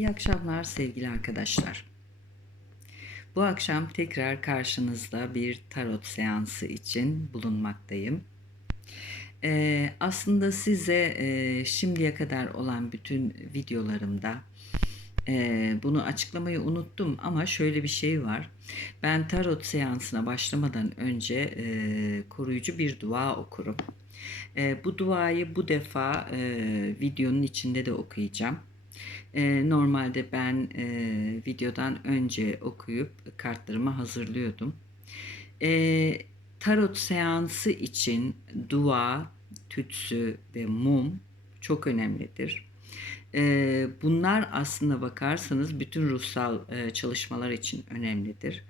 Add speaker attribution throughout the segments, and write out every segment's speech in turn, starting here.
Speaker 1: İyi akşamlar sevgili arkadaşlar. Bu akşam tekrar karşınızda bir tarot seansı için bulunmaktayım. Ee, aslında size e, şimdiye kadar olan bütün videolarımda e, bunu açıklamayı unuttum ama şöyle bir şey var. Ben tarot seansına başlamadan önce e, koruyucu bir dua okurum. E, bu duayı bu defa e, videonun içinde de okuyacağım. E, normalde ben e, videodan önce okuyup kartlarımı hazırlıyordum. E, tarot seansı için dua, tütsü ve mum çok önemlidir. E, bunlar aslında bakarsanız bütün ruhsal e, çalışmalar için önemlidir.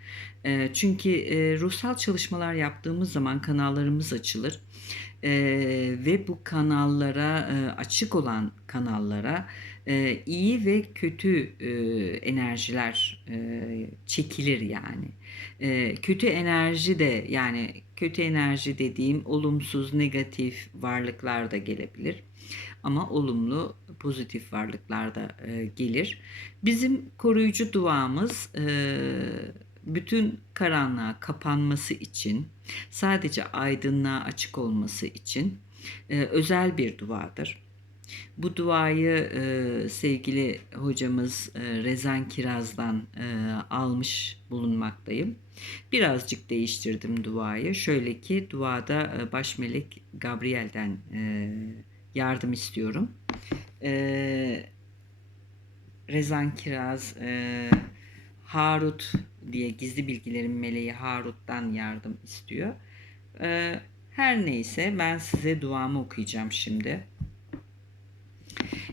Speaker 1: Çünkü e, ruhsal çalışmalar yaptığımız zaman kanallarımız açılır ve bu kanallara açık olan kanallara e, iyi ve kötü e, enerjiler e, çekilir yani. E, kötü enerji de yani kötü enerji dediğim olumsuz, negatif varlıklar da gelebilir. Ama olumlu, pozitif varlıklar da gelir. Bizim koruyucu duamız bütün karanlığa kapanması için, sadece aydınlığa açık olması için özel bir duadır. Bu duayı e, sevgili hocamız e, Rezan Kiraz'dan e, almış bulunmaktayım. Birazcık değiştirdim duayı. Şöyle ki duada e, baş melek Gabriel'den e, yardım istiyorum. E, Rezan Kiraz, e, Harut diye gizli bilgilerin meleği Harut'tan yardım istiyor. E, her neyse ben size duamı okuyacağım şimdi.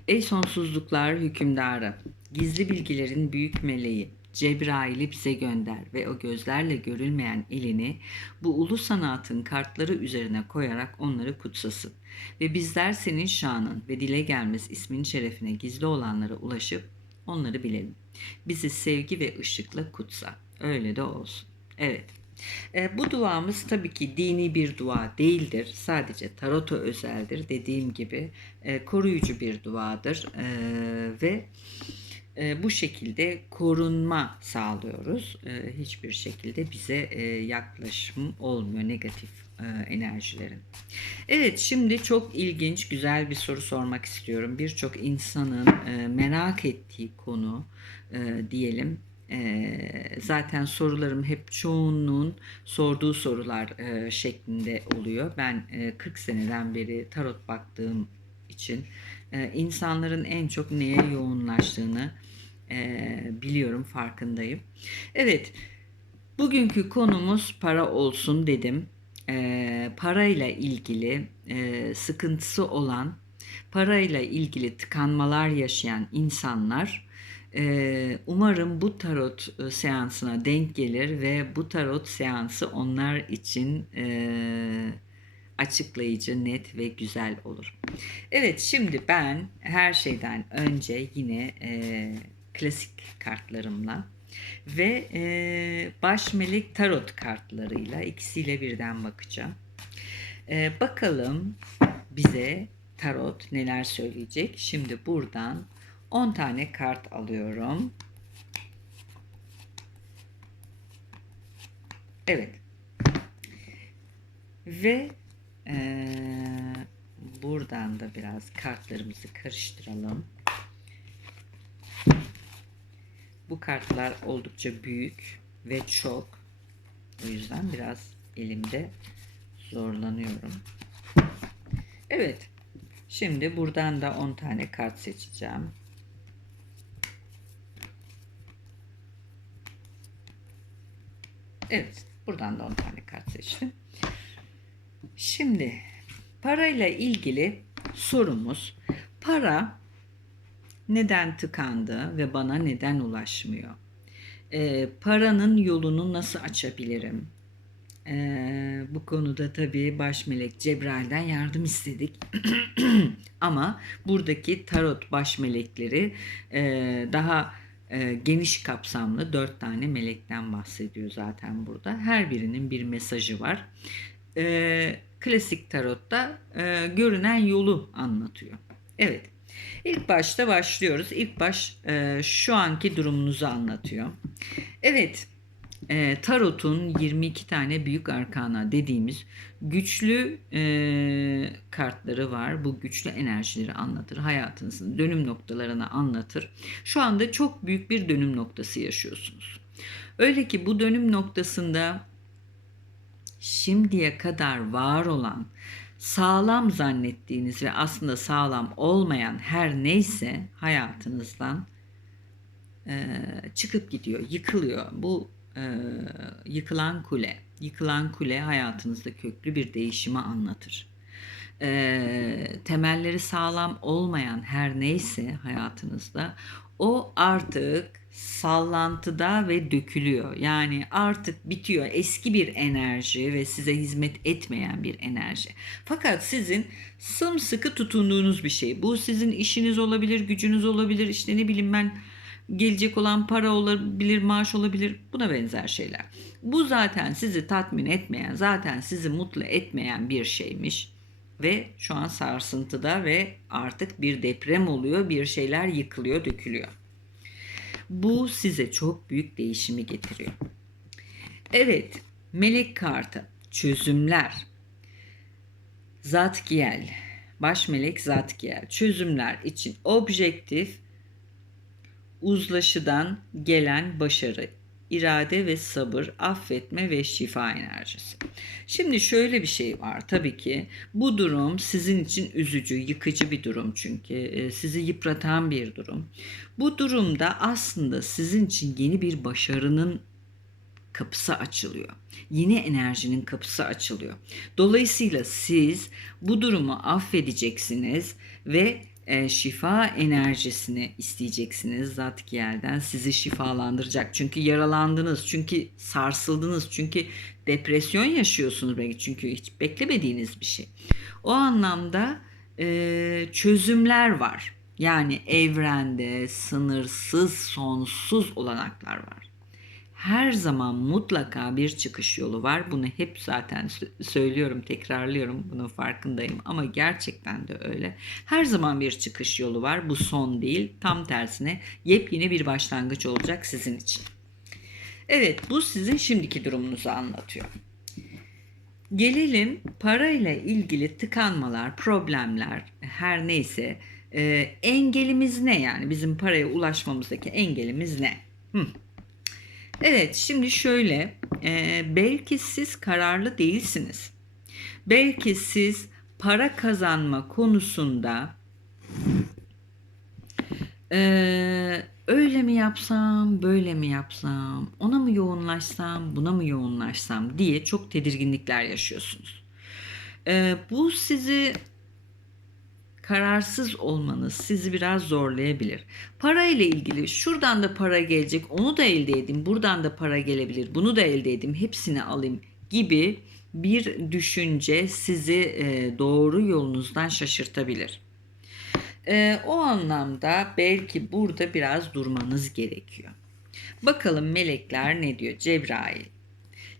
Speaker 1: Ey sonsuzluklar hükümdarı, gizli bilgilerin büyük meleği, Cebrail'i bize gönder ve o gözlerle görülmeyen elini bu ulu sanatın kartları üzerine koyarak onları kutsasın. Ve bizler senin şanın ve dile gelmez ismin şerefine gizli olanlara ulaşıp onları bilelim. Bizi sevgi ve ışıkla kutsa. Öyle de olsun. Evet. E, bu duamız tabii ki dini bir dua değildir. Sadece tarota özeldir. Dediğim gibi e, koruyucu bir duadır. E, ve e, bu şekilde korunma sağlıyoruz. E, hiçbir şekilde bize e, yaklaşım olmuyor negatif e, enerjilerin. Evet şimdi çok ilginç güzel bir soru sormak istiyorum. Birçok insanın e, merak ettiği konu e, diyelim e, zaten sorularım hep çoğunluğun sorduğu sorular e, şeklinde oluyor. Ben e, 40 seneden beri tarot baktığım için e, insanların en çok neye yoğunlaştığını e, biliyorum, farkındayım. Evet, bugünkü konumuz para olsun dedim. E, parayla ilgili e, sıkıntısı olan, parayla ilgili tıkanmalar yaşayan insanlar umarım bu tarot e, seansına denk gelir ve bu tarot seansı onlar için e, açıklayıcı, net ve güzel olur. Evet şimdi ben her şeyden önce yine e, klasik kartlarımla ve baş melek tarot kartlarıyla ikisiyle birden bakacağım. Bakalım bize tarot neler söyleyecek. Şimdi buradan 10 tane kart alıyorum. Evet. Ve ee, buradan da biraz kartlarımızı karıştıralım. Bu kartlar oldukça büyük ve çok. O yüzden biraz elimde zorlanıyorum. Evet. Şimdi buradan da 10 tane kart seçeceğim. Evet. Buradan da 10 tane kart seçtim. Şimdi parayla ilgili sorumuz para neden tıkandı ve bana neden ulaşmıyor? Ee, paranın yolunu nasıl açabilirim? Ee, bu konuda tabii baş melek Cebrail'den yardım istedik. Ama buradaki tarot baş melekleri e, daha e, geniş kapsamlı dört tane melekten bahsediyor zaten burada. Her birinin bir mesajı var. E, klasik tarotta e, görünen yolu anlatıyor. Evet. İlk başta başlıyoruz. İlk baş e, şu anki durumunuzu anlatıyor. Evet, e, Tarot'un 22 tane büyük arkana dediğimiz güçlü e, kartları var. Bu güçlü enerjileri anlatır. Hayatınızın dönüm noktalarını anlatır. Şu anda çok büyük bir dönüm noktası yaşıyorsunuz. Öyle ki bu dönüm noktasında şimdiye kadar var olan sağlam zannettiğiniz ve aslında sağlam olmayan her neyse hayatınızdan e, çıkıp gidiyor, yıkılıyor. Bu e, yıkılan kule, yıkılan kule hayatınızda köklü bir değişimi anlatır. E, temelleri sağlam olmayan her neyse hayatınızda o artık sallantıda ve dökülüyor. Yani artık bitiyor. Eski bir enerji ve size hizmet etmeyen bir enerji. Fakat sizin sımsıkı tutunduğunuz bir şey. Bu sizin işiniz olabilir, gücünüz olabilir, işte ne bileyim ben gelecek olan para olabilir, maaş olabilir. Buna benzer şeyler. Bu zaten sizi tatmin etmeyen, zaten sizi mutlu etmeyen bir şeymiş ve şu an sarsıntıda ve artık bir deprem oluyor, bir şeyler yıkılıyor, dökülüyor. Bu size çok büyük değişimi getiriyor. Evet, melek kartı, çözümler. Zatkiel, baş melek Zatkiel, çözümler için objektif, uzlaşıdan gelen başarı, irade ve sabır, affetme ve şifa enerjisi. Şimdi şöyle bir şey var tabii ki bu durum sizin için üzücü, yıkıcı bir durum çünkü e, sizi yıpratan bir durum. Bu durumda aslında sizin için yeni bir başarının kapısı açılıyor. Yeni enerjinin kapısı açılıyor. Dolayısıyla siz bu durumu affedeceksiniz ve e, şifa enerjisini isteyeceksiniz zat yerden sizi şifalandıracak. Çünkü yaralandınız, çünkü sarsıldınız, çünkü depresyon yaşıyorsunuz belki çünkü hiç beklemediğiniz bir şey. O anlamda e, çözümler var. Yani evrende sınırsız, sonsuz olanaklar var her zaman mutlaka bir çıkış yolu var. Bunu hep zaten söylüyorum, tekrarlıyorum. Bunun farkındayım ama gerçekten de öyle. Her zaman bir çıkış yolu var. Bu son değil. Tam tersine yepyeni bir başlangıç olacak sizin için. Evet, bu sizin şimdiki durumunuzu anlatıyor. Gelelim parayla ilgili tıkanmalar, problemler, her neyse e, engelimiz ne yani? Bizim paraya ulaşmamızdaki engelimiz ne? Hı. Evet, şimdi şöyle, e, belki siz kararlı değilsiniz. Belki siz para kazanma konusunda e, öyle mi yapsam, böyle mi yapsam, ona mı yoğunlaşsam, buna mı yoğunlaşsam diye çok tedirginlikler yaşıyorsunuz. E, bu sizi kararsız olmanız sizi biraz zorlayabilir. Para ile ilgili şuradan da para gelecek, onu da elde edeyim, buradan da para gelebilir, bunu da elde edeyim, hepsini alayım gibi bir düşünce sizi e, doğru yolunuzdan şaşırtabilir. E, o anlamda belki burada biraz durmanız gerekiyor. Bakalım melekler ne diyor? Cebrail.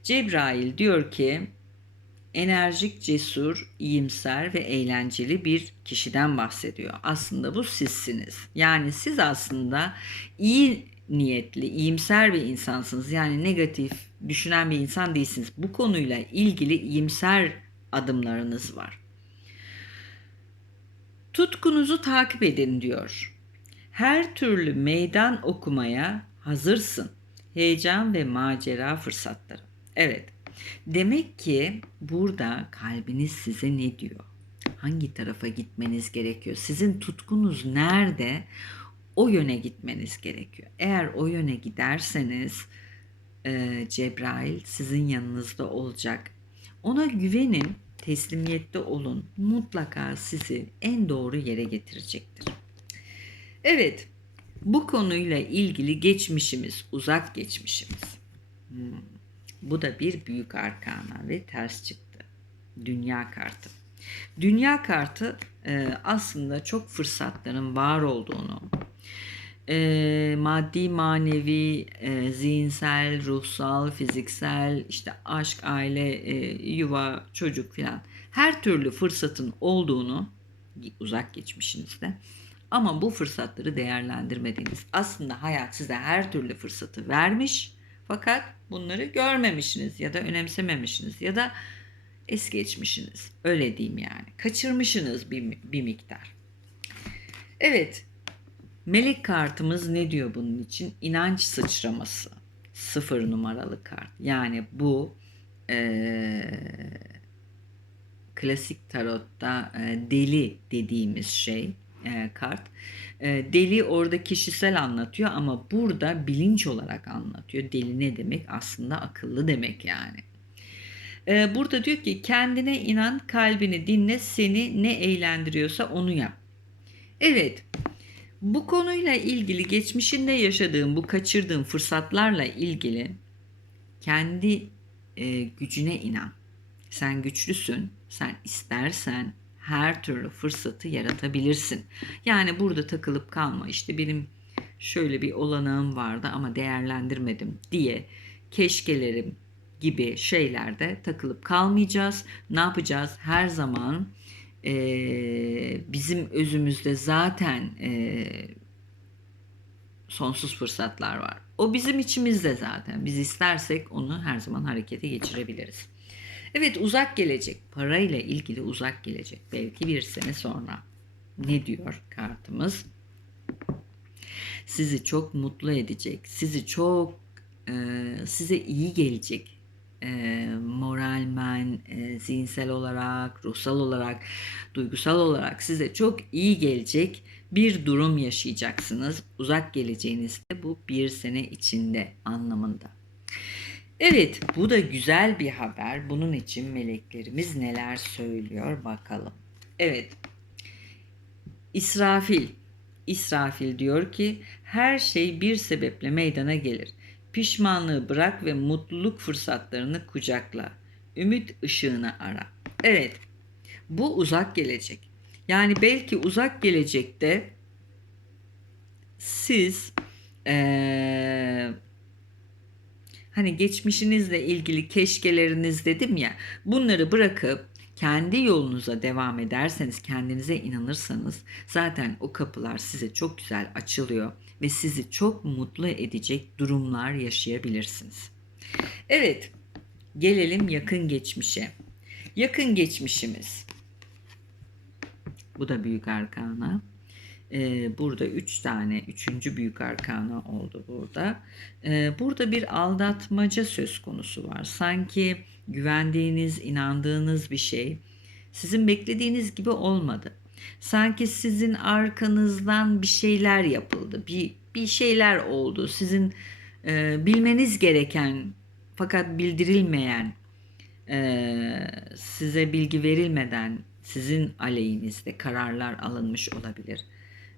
Speaker 1: Cebrail diyor ki enerjik, cesur, iyimser ve eğlenceli bir kişiden bahsediyor. Aslında bu sizsiniz. Yani siz aslında iyi niyetli, iyimser bir insansınız. Yani negatif düşünen bir insan değilsiniz. Bu konuyla ilgili iyimser adımlarınız var. Tutkunuzu takip edin diyor. Her türlü meydan okumaya hazırsın. Heyecan ve macera fırsatları. Evet, Demek ki burada kalbiniz size ne diyor? Hangi tarafa gitmeniz gerekiyor? Sizin tutkunuz nerede? O yöne gitmeniz gerekiyor. Eğer o yöne giderseniz e, Cebrail sizin yanınızda olacak. Ona güvenin, teslimiyette olun. Mutlaka sizi en doğru yere getirecektir. Evet, bu konuyla ilgili geçmişimiz, uzak geçmişimiz. Hmm. Bu da bir büyük arkana ve ters çıktı. Dünya kartı. Dünya kartı e, aslında çok fırsatların var olduğunu, e, maddi, manevi, e, zihinsel, ruhsal, fiziksel, işte aşk, aile, e, yuva, çocuk filan her türlü fırsatın olduğunu uzak geçmişinizde Ama bu fırsatları değerlendirmediniz. Aslında hayat size her türlü fırsatı vermiş fakat bunları görmemişsiniz ya da önemsememişsiniz ya da es geçmişsiniz. Öyle diyeyim yani. Kaçırmışsınız bir, bir miktar. Evet. Melek kartımız ne diyor bunun için? İnanç sıçraması. Sıfır numaralı kart. Yani bu ee, klasik tarotta e, deli dediğimiz şey e, kart. E, deli orada kişisel anlatıyor ama burada bilinç olarak anlatıyor. Deli ne demek? Aslında akıllı demek yani. E, burada diyor ki kendine inan, kalbini dinle, seni ne eğlendiriyorsa onu yap. Evet, bu konuyla ilgili geçmişinde yaşadığım bu kaçırdığım fırsatlarla ilgili kendi e, gücüne inan. Sen güçlüsün. Sen istersen her türlü fırsatı yaratabilirsin. Yani burada takılıp kalma. İşte benim şöyle bir olanağım vardı ama değerlendirmedim diye keşkelerim gibi şeylerde takılıp kalmayacağız. Ne yapacağız? Her zaman e, bizim özümüzde zaten e, sonsuz fırsatlar var. O bizim içimizde zaten. Biz istersek onu her zaman harekete geçirebiliriz. Evet uzak gelecek. Parayla ilgili uzak gelecek. Belki bir sene sonra. Ne diyor kartımız? Sizi çok mutlu edecek. Sizi çok e, size iyi gelecek. E, moralmen, e, zihinsel olarak, ruhsal olarak, duygusal olarak size çok iyi gelecek bir durum yaşayacaksınız. Uzak geleceğinizde bu bir sene içinde anlamında. Evet, bu da güzel bir haber. Bunun için meleklerimiz neler söylüyor bakalım. Evet. İsrafil. İsrafil diyor ki her şey bir sebeple meydana gelir. Pişmanlığı bırak ve mutluluk fırsatlarını kucakla. Ümit ışığını ara. Evet. Bu uzak gelecek. Yani belki uzak gelecekte siz ee, hani geçmişinizle ilgili keşkeleriniz dedim ya bunları bırakıp kendi yolunuza devam ederseniz, kendinize inanırsanız zaten o kapılar size çok güzel açılıyor ve sizi çok mutlu edecek durumlar yaşayabilirsiniz. Evet, gelelim yakın geçmişe. Yakın geçmişimiz. Bu da büyük arkana. Burada üç tane, üçüncü büyük arkana oldu burada. Burada bir aldatmaca söz konusu var. Sanki güvendiğiniz, inandığınız bir şey sizin beklediğiniz gibi olmadı. Sanki sizin arkanızdan bir şeyler yapıldı, bir bir şeyler oldu. Sizin e, bilmeniz gereken fakat bildirilmeyen, e, size bilgi verilmeden sizin aleyhinizde kararlar alınmış olabilir.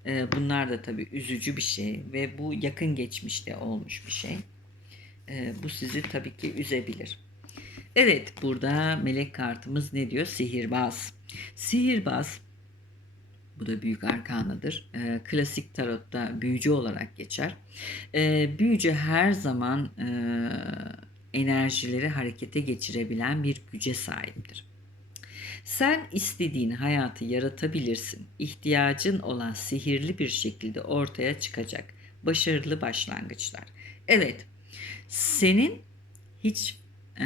Speaker 1: Ee, bunlar da tabii üzücü bir şey ve bu yakın geçmişte olmuş bir şey. Ee, bu sizi tabii ki üzebilir. Evet burada melek kartımız ne diyor? Sihirbaz. Sihirbaz bu da büyük arkanadır. E, klasik tarotta büyücü olarak geçer. E, büyücü her zaman e, enerjileri harekete geçirebilen bir güce sahiptir. Sen istediğin hayatı yaratabilirsin. İhtiyacın olan sihirli bir şekilde ortaya çıkacak. Başarılı başlangıçlar. Evet, senin hiç e,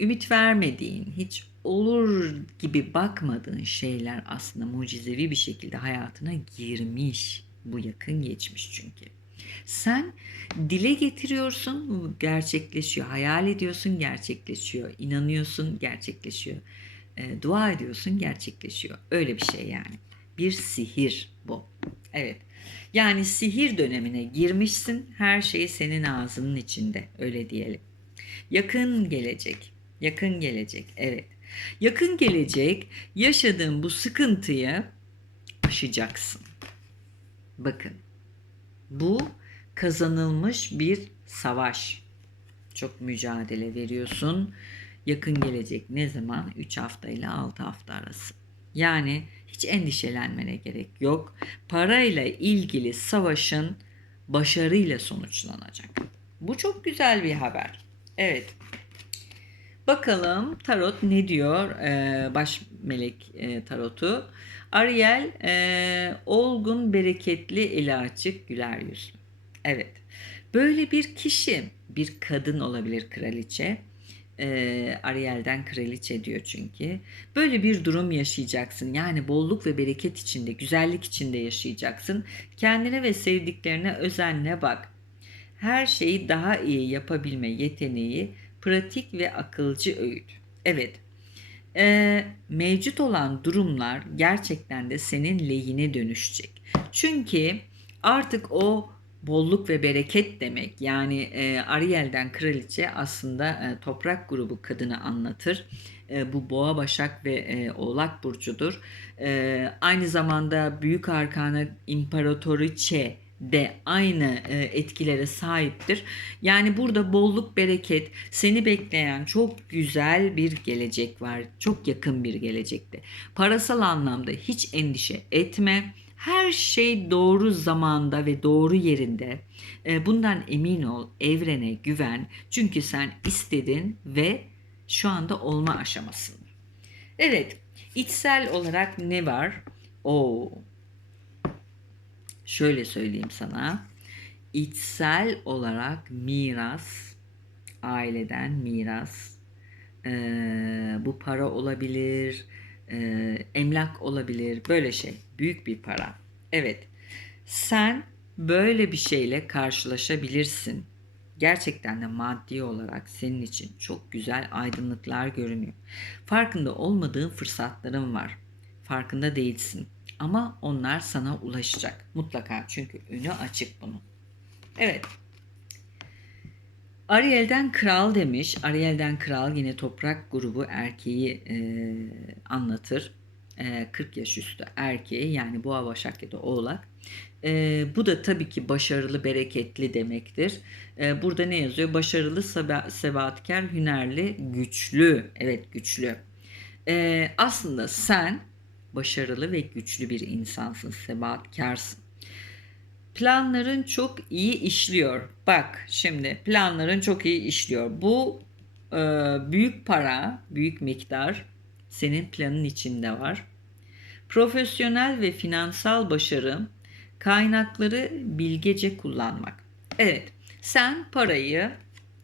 Speaker 1: ümit vermediğin, hiç olur gibi bakmadığın şeyler aslında mucizevi bir şekilde hayatına girmiş. Bu yakın geçmiş çünkü. Sen dile getiriyorsun, gerçekleşiyor. Hayal ediyorsun, gerçekleşiyor. İnanıyorsun, gerçekleşiyor e, dua ediyorsun gerçekleşiyor. Öyle bir şey yani. Bir sihir bu. Evet. Yani sihir dönemine girmişsin. Her şey senin ağzının içinde. Öyle diyelim. Yakın gelecek. Yakın gelecek. Evet. Yakın gelecek yaşadığın bu sıkıntıyı aşacaksın. Bakın. Bu kazanılmış bir savaş. Çok mücadele veriyorsun yakın gelecek ne zaman? 3 hafta ile 6 hafta arası. Yani hiç endişelenmene gerek yok. Parayla ilgili savaşın başarıyla sonuçlanacak. Bu çok güzel bir haber. Evet. Bakalım tarot ne diyor? Ee, baş melek e, tarotu. Ariel e, olgun, bereketli, eli açık, güler yüzlü. Evet. Böyle bir kişi, bir kadın olabilir kraliçe. E, Ariel'den kraliçe diyor çünkü. Böyle bir durum yaşayacaksın. Yani bolluk ve bereket içinde, güzellik içinde yaşayacaksın. Kendine ve sevdiklerine özenle bak. Her şeyi daha iyi yapabilme yeteneği, pratik ve akılcı öğüt. Evet, e, mevcut olan durumlar gerçekten de senin lehine dönüşecek. Çünkü artık o bolluk ve bereket demek. Yani e, Ariel'den kraliçe aslında e, toprak grubu kadını anlatır. E, bu boğa, başak ve e, oğlak burcudur. E, aynı zamanda büyük arkana imparatoriçe de aynı e, etkilere sahiptir. Yani burada bolluk, bereket, seni bekleyen çok güzel bir gelecek var. Çok yakın bir gelecekte. Parasal anlamda hiç endişe etme. Her şey doğru zamanda ve doğru yerinde. E, bundan emin ol, evrene güven. Çünkü sen istedin ve şu anda olma aşamasında. Evet, içsel olarak ne var? Oo, şöyle söyleyeyim sana. İçsel olarak miras, aileden miras, e, bu para olabilir, e, emlak olabilir, böyle şey. Büyük bir para. Evet, sen böyle bir şeyle karşılaşabilirsin. Gerçekten de maddi olarak senin için çok güzel aydınlıklar görünüyor. Farkında olmadığın fırsatların var. Farkında değilsin. Ama onlar sana ulaşacak. Mutlaka çünkü önü açık bunun. Evet. Ariel'den kral demiş. Ariel'den kral yine toprak grubu erkeği e, anlatır. E, 40 yaş üstü erkeği yani boğa başak ya da oğlak. E, bu da tabii ki başarılı, bereketli demektir. E, burada ne yazıyor? Başarılı, sebatkar, hünerli, güçlü. Evet güçlü. E, aslında sen başarılı ve güçlü bir insansın, sebatkarsın. Planların çok iyi işliyor. Bak şimdi planların çok iyi işliyor. Bu e, büyük para, büyük miktar senin planın içinde var. Profesyonel ve finansal başarı kaynakları bilgece kullanmak. Evet, sen parayı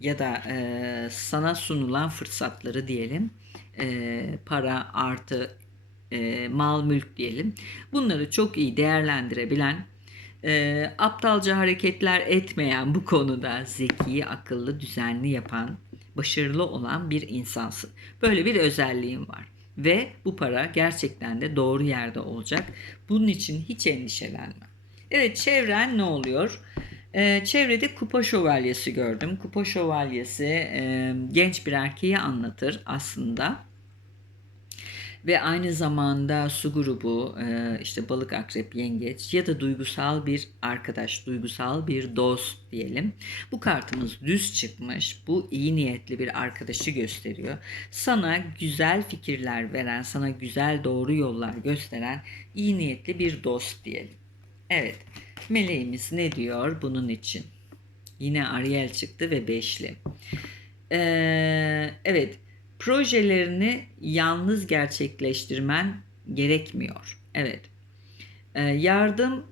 Speaker 1: ya da e, sana sunulan fırsatları diyelim, e, para artı e, mal mülk diyelim. Bunları çok iyi değerlendirebilen, e, aptalca hareketler etmeyen bu konuda zeki, akıllı, düzenli yapan, başarılı olan bir insansın. Böyle bir özelliğin var. Ve bu para gerçekten de doğru yerde olacak. Bunun için hiç endişelenme. Evet çevren ne oluyor? Ee, çevrede kupa şövalyesi gördüm. Kupa şövalyesi e, genç bir erkeği anlatır aslında ve aynı zamanda su grubu e, işte balık, akrep, yengeç ya da duygusal bir arkadaş, duygusal bir dost diyelim. Bu kartımız düz çıkmış. Bu iyi niyetli bir arkadaşı gösteriyor. Sana güzel fikirler veren, sana güzel doğru yollar gösteren iyi niyetli bir dost diyelim. Evet. Meleğimiz ne diyor bunun için? Yine Ariel çıktı ve beşli. Ee, evet projelerini yalnız gerçekleştirmen gerekmiyor. Evet. Ee, yardım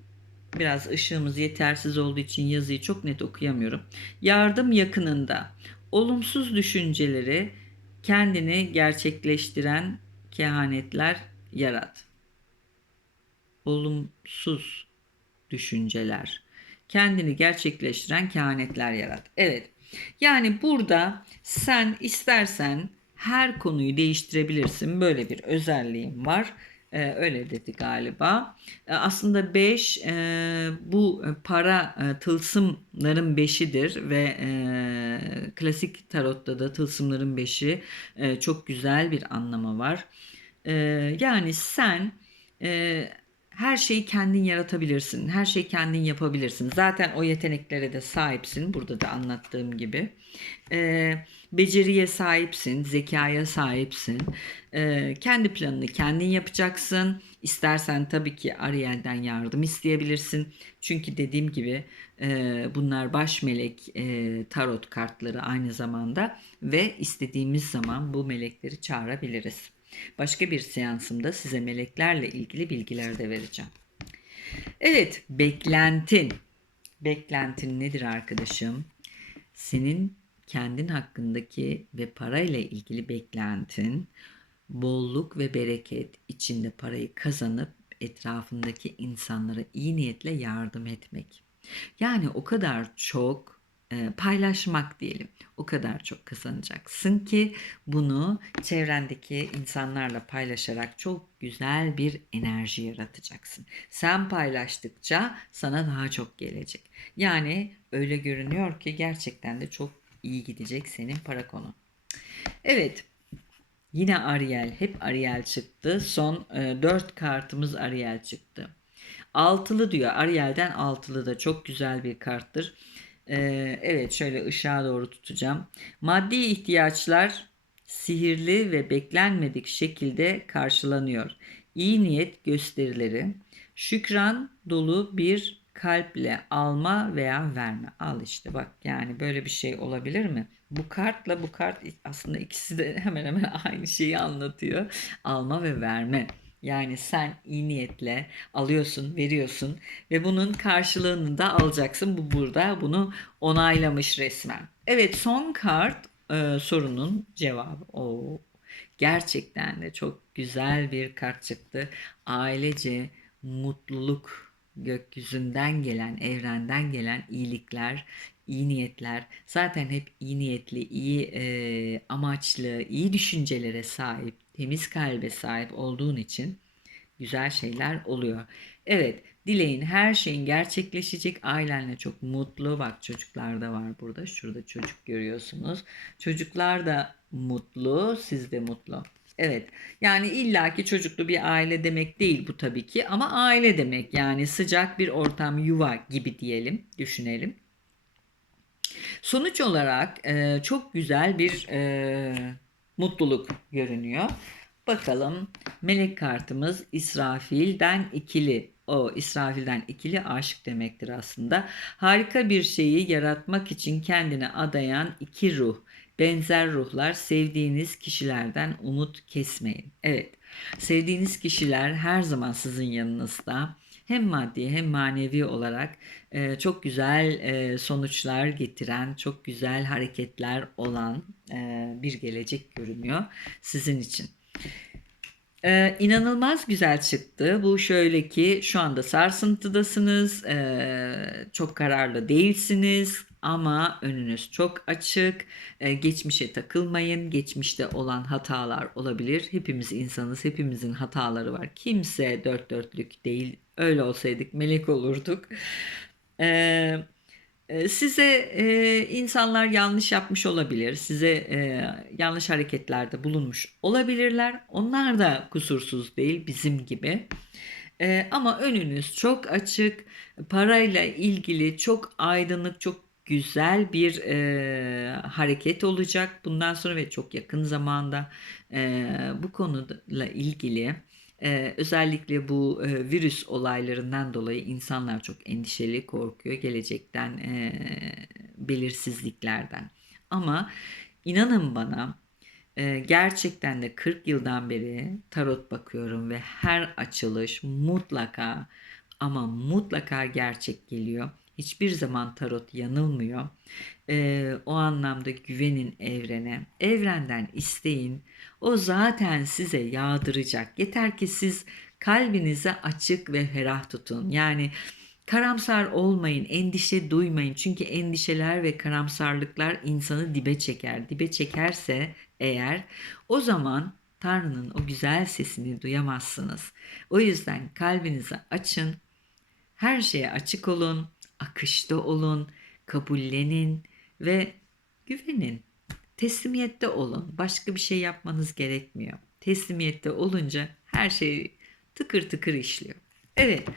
Speaker 1: biraz ışığımız yetersiz olduğu için yazıyı çok net okuyamıyorum. Yardım yakınında olumsuz düşünceleri kendini gerçekleştiren kehanetler yarat. Olumsuz düşünceler kendini gerçekleştiren kehanetler yarat. Evet. Yani burada sen istersen her konuyu değiştirebilirsin. Böyle bir özelliğim var. Ee, öyle dedi galiba. Ee, aslında 5 e, bu para e, tılsımların 5'idir ve e, klasik tarotta da tılsımların 5'i e, çok güzel bir anlamı var. E, yani sen e, her şeyi kendin yaratabilirsin. Her şeyi kendin yapabilirsin. Zaten o yeteneklere de sahipsin. Burada da anlattığım gibi. Ee, beceriye sahipsin, zekaya sahipsin. Ee, kendi planını kendin yapacaksın. İstersen tabii ki Ariel'den yardım isteyebilirsin. Çünkü dediğim gibi e, bunlar baş melek e, tarot kartları aynı zamanda ve istediğimiz zaman bu melekleri çağırabiliriz. Başka bir seansımda size meleklerle ilgili bilgiler de vereceğim. Evet, beklentin. Beklentin nedir arkadaşım? Senin kendin hakkındaki ve parayla ilgili beklentin bolluk ve bereket içinde parayı kazanıp etrafındaki insanlara iyi niyetle yardım etmek. Yani o kadar çok paylaşmak diyelim. O kadar çok kazanacaksın ki bunu çevrendeki insanlarla paylaşarak çok güzel bir enerji yaratacaksın. Sen paylaştıkça sana daha çok gelecek. Yani öyle görünüyor ki gerçekten de çok iyi gidecek senin para konu. Evet. Yine Ariel. Hep Ariel çıktı. Son e, 4 kartımız Ariel çıktı. Altılı diyor. Ariel'den altılı da çok güzel bir karttır. Ee, evet şöyle ışığa doğru tutacağım. Maddi ihtiyaçlar sihirli ve beklenmedik şekilde karşılanıyor. İyi niyet gösterileri, şükran dolu bir kalple alma veya verme. Al işte bak yani böyle bir şey olabilir mi? Bu kartla bu kart aslında ikisi de hemen hemen aynı şeyi anlatıyor. Alma ve verme. Yani sen iyi niyetle alıyorsun, veriyorsun ve bunun karşılığını da alacaksın. Bu burada bunu onaylamış resmen. Evet son kart e, sorunun cevabı. O gerçekten de çok güzel bir kart çıktı. Ailece mutluluk gökyüzünden gelen, evrenden gelen iyilikler, iyi niyetler. Zaten hep iyi niyetli, iyi e, amaçlı, iyi düşüncelere sahip temiz kalbe sahip olduğun için güzel şeyler oluyor. Evet, dileğin her şeyin gerçekleşecek. Ailenle çok mutlu. Bak çocuklar da var burada. Şurada çocuk görüyorsunuz. Çocuklar da mutlu, siz de mutlu. Evet. Yani illaki çocuklu bir aile demek değil bu tabii ki ama aile demek. Yani sıcak bir ortam, yuva gibi diyelim, düşünelim. Sonuç olarak çok güzel bir mutluluk görünüyor. Bakalım melek kartımız İsrafil'den ikili. O İsrafil'den ikili aşık demektir aslında. Harika bir şeyi yaratmak için kendini adayan iki ruh. Benzer ruhlar sevdiğiniz kişilerden umut kesmeyin. Evet sevdiğiniz kişiler her zaman sizin yanınızda hem maddi hem manevi olarak e, çok güzel e, sonuçlar getiren, çok güzel hareketler olan e, bir gelecek görünüyor sizin için. Ee, inanılmaz güzel çıktı. Bu şöyle ki şu anda sarsıntıdasınız, ee, çok kararlı değilsiniz ama önünüz çok açık. Ee, geçmişe takılmayın. Geçmişte olan hatalar olabilir. Hepimiz insanız, hepimizin hataları var. Kimse dört dörtlük değil. Öyle olsaydık melek olurduk. Ee, ee, size e, insanlar yanlış yapmış olabilir, size e, yanlış hareketlerde bulunmuş olabilirler. Onlar da kusursuz değil bizim gibi. E, ama önünüz çok açık, parayla ilgili çok aydınlık, çok güzel bir e, hareket olacak bundan sonra ve çok yakın zamanda e, bu konuyla ilgili ee, özellikle bu e, virüs olaylarından dolayı insanlar çok endişeli, korkuyor gelecekten, e, belirsizliklerden. Ama inanın bana e, gerçekten de 40 yıldan beri tarot bakıyorum ve her açılış mutlaka ama mutlaka gerçek geliyor. Hiçbir zaman tarot yanılmıyor. Ee, o anlamda güvenin evrene. Evrenden isteyin. O zaten size yağdıracak. Yeter ki siz kalbinizi açık ve ferah tutun. Yani karamsar olmayın, endişe duymayın. Çünkü endişeler ve karamsarlıklar insanı dibe çeker. Dibe çekerse eğer o zaman Tanrı'nın o güzel sesini duyamazsınız. O yüzden kalbinizi açın. Her şeye açık olun akışta olun, kabullenin ve güvenin. Teslimiyette olun. Başka bir şey yapmanız gerekmiyor. Teslimiyette olunca her şey tıkır tıkır işliyor. Evet.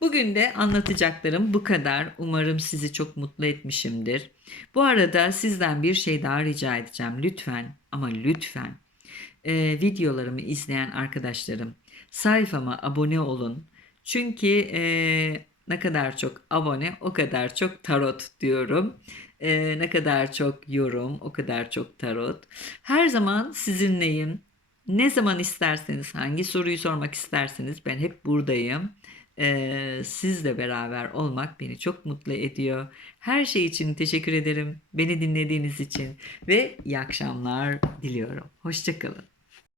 Speaker 1: Bugün de anlatacaklarım bu kadar. Umarım sizi çok mutlu etmişimdir. Bu arada sizden bir şey daha rica edeceğim. Lütfen ama lütfen e, videolarımı izleyen arkadaşlarım sayfama abone olun. Çünkü e, ne kadar çok abone o kadar çok tarot diyorum. E, ne kadar çok yorum o kadar çok tarot. Her zaman sizinleyim. Ne zaman isterseniz hangi soruyu sormak isterseniz ben hep buradayım. Ee, sizle beraber olmak beni çok mutlu ediyor. Her şey için teşekkür ederim. Beni dinlediğiniz için ve iyi akşamlar diliyorum. Hoşçakalın.